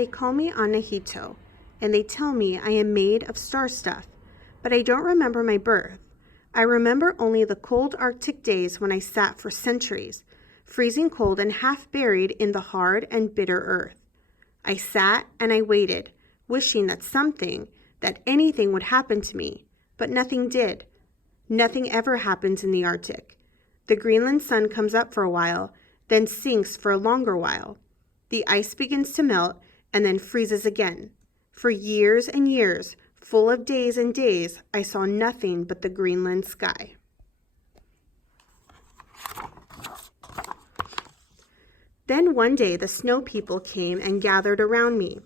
They call me Ahnighito, and they tell me I am made of star stuff, but I don't remember my birth. I remember only the cold Arctic days when I sat for centuries, freezing cold and half buried in the hard and bitter earth. I sat and I waited, wishing that anything would happen to me, but nothing did. Nothing ever happens in the Arctic. The Greenland sun comes up for a while, then sinks for a longer while. The ice begins to melt and then freezes again. For years and years, full of days and days, I saw nothing but the Greenland sky. Then one day the snow people came and gathered around me.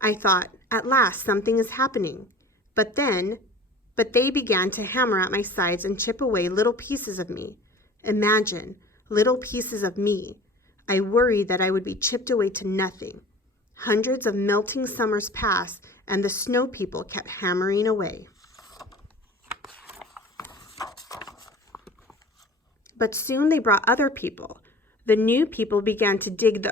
I thought, at last something is happening. But they began to hammer at my sides and chip away little pieces of me. Imagine, little pieces of me. I worried that I would be chipped away to nothing. Hundreds of melting summers passed, and the snow people kept hammering away. But soon they brought other people. The new people began to dig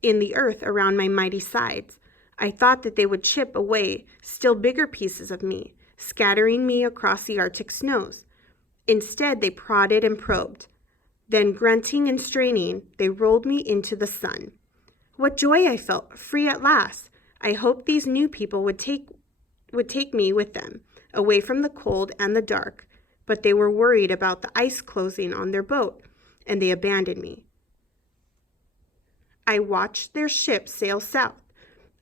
in the earth around my mighty sides. I thought that they would chip away still bigger pieces of me, scattering me across the Arctic snows. Instead, they prodded and probed. Then, grunting and straining, they rolled me into the sun. What joy I felt, free at last. I hoped these new people would take me with them, away from the cold and the dark, but they were worried about the ice closing on their boat, and they abandoned me. I watched their ship sail south.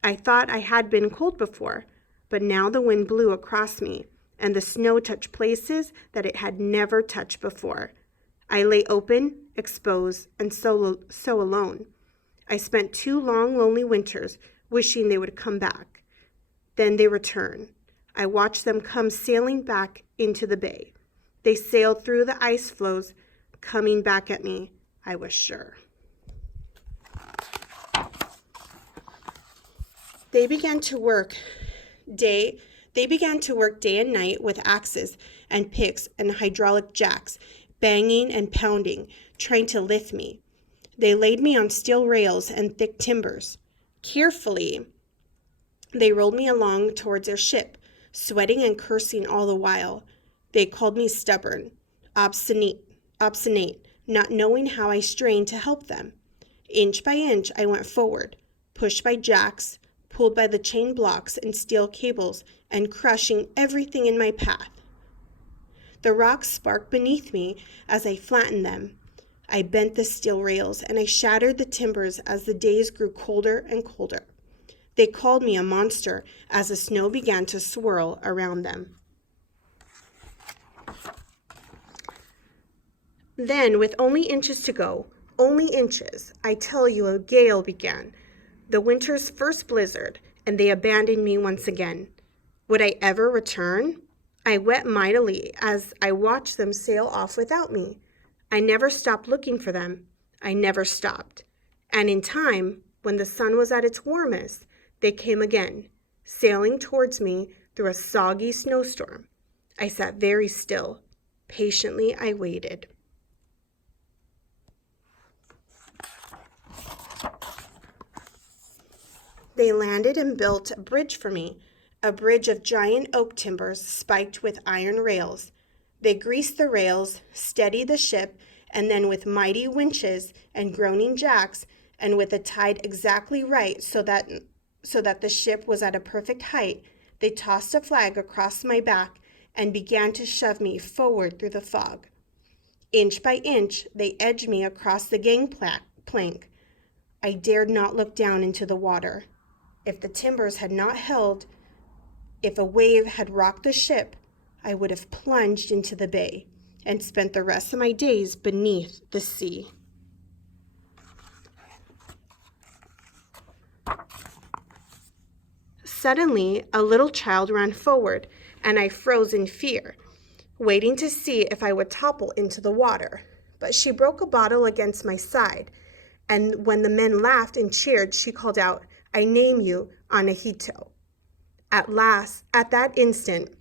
I thought I had been cold before, but now the wind blew across me, and the snow touched places that it had never touched before. I lay open, exposed, and so alone. I spent 2 long, lonely winters wishing they would come back. Then they returned. I watched them come sailing back into the bay. They sailed through the ice floes, coming back at me, I was sure. They began to work day and night with axes and picks and hydraulic jacks, banging and pounding, trying to lift me. They laid me on steel rails and thick timbers. Carefully, they rolled me along towards their ship, sweating and cursing all the while. They called me stubborn, obstinate, not knowing how I strained to help them. Inch by inch, I went forward, pushed by jacks, pulled by the chain blocks and steel cables, and crushing everything in my path. The rocks sparked beneath me as I flattened them. I bent the steel rails, and I shattered the timbers as the days grew colder and colder. They called me a monster as the snow began to swirl around them. Then, with only inches to go, only inches, I tell you, a gale began, the winter's first blizzard, and they abandoned me once again. Would I ever return? I wept mightily as I watched them sail off without me. I never stopped looking for them. I never stopped. And in time, when the sun was at its warmest, they came again, sailing towards me through a soggy snowstorm. I sat very still. Patiently, I waited. They landed and built a bridge for me, a bridge of giant oak timbers spiked with iron rails. They greased the rails, steadied the ship, and then with mighty winches and groaning jacks, and with the tide exactly right so that the ship was at a perfect height, they tossed a flag across my back and began to shove me forward through the fog. Inch by inch, they edged me across the gangplank. I dared not look down into the water. If the timbers had not held, if a wave had rocked the ship, I would have plunged into the bay and spent the rest of my days beneath the sea. Suddenly, a little child ran forward, and I froze in fear, waiting to see if I would topple into the water. But she broke a bottle against my side, and when the men laughed and cheered, she called out, "I name you Ahnighito." At that instant,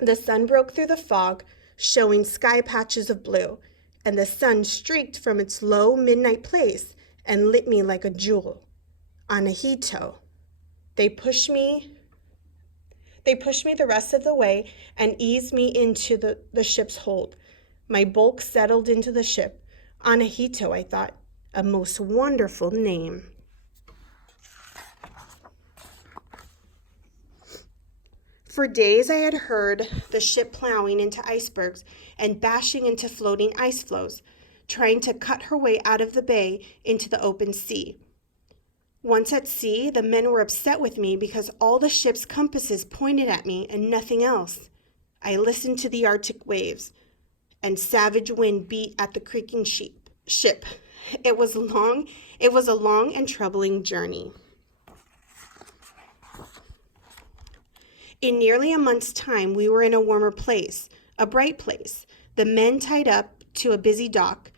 the sun broke through the fog, showing sky patches of blue, and the sun streaked from its low midnight place and lit me like a jewel. Ahnighito, They pushed me the rest of the way and eased me into the ship's hold. My bulk settled into the ship. Ahnighito, I thought, a most wonderful name. For days I had heard the ship plowing into icebergs and bashing into floating ice floes, trying to cut her way out of the bay into the open sea. Once at sea, the men were upset with me because all the ship's compasses pointed at me and nothing else. I listened to the Arctic waves, and savage wind beat at the creaking ship. It was a long and troubling journey. In nearly a month's time, we were in a warmer place, a bright place. The men tied up to a busy dock,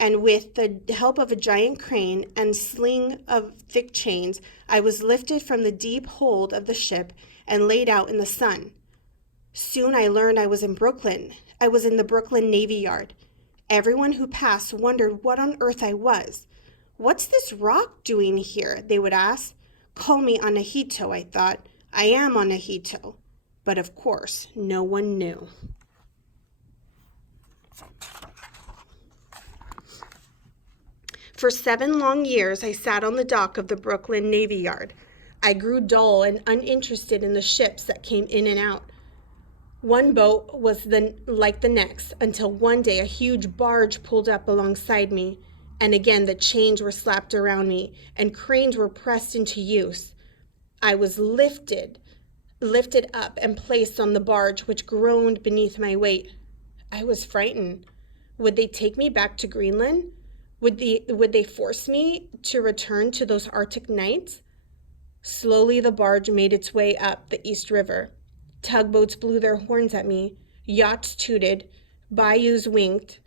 and with the help of a giant crane and sling of thick chains, I was lifted from the deep hold of the ship and laid out in the sun. Soon I learned I was in Brooklyn. I was in the Brooklyn Navy Yard. Everyone who passed wondered what on earth I was. "What's this rock doing here?" they would ask. "Call me Ahnighito," I thought. I am Ahnighito. But of course, no one knew. For 7 long years, I sat on the dock of the Brooklyn Navy Yard. I grew dull and uninterested in the ships that came in and out. One boat was like the next, until one day a huge barge pulled up alongside me, and again the chains were slapped around me, and cranes were pressed into use. I was lifted up and placed on the barge, which groaned beneath my weight. I was frightened. Would they take me back to Greenland? Would they force me to return to those Arctic nights? Slowly the barge made its way up the East River. Tugboats blew their horns at me. Yachts tooted. Bayous winked.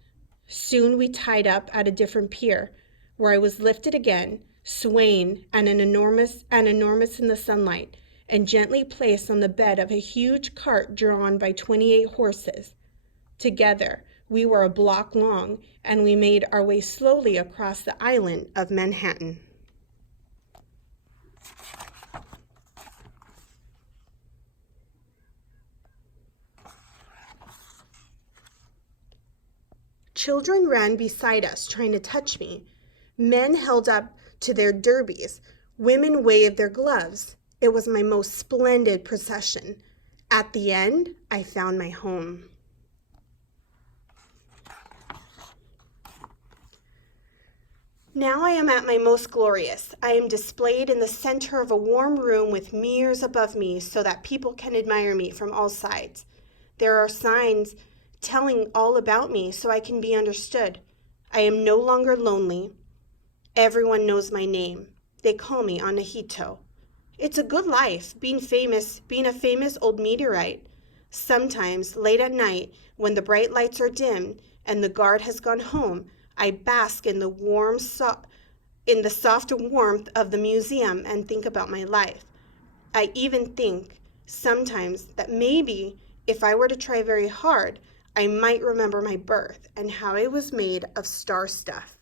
Soon we tied up at a different pier, where I was lifted again, swaying and enormous in the sunlight, and gently placed on the bed of a huge cart drawn by 28 horses. Together, we were a block long, and we made our way slowly across the island of Manhattan. Children ran beside us, trying to touch me. Men held up to their derbies. Women waved their gloves. It was my most splendid procession. At the end, I found my home. Now I am at my most glorious. I am displayed in the center of a warm room with mirrors above me so that people can admire me from all sides. There are signs telling all about me so I can be understood. I am no longer lonely. Everyone knows my name. They call me Ahnighito. It's a good life, being a famous old meteorite. Sometimes, late at night, when the bright lights are dim and the guard has gone home, I bask in the soft warmth of the museum and think about my life. I even think sometimes that maybe if I were to try very hard, I might remember my birth and how I was made of star stuff.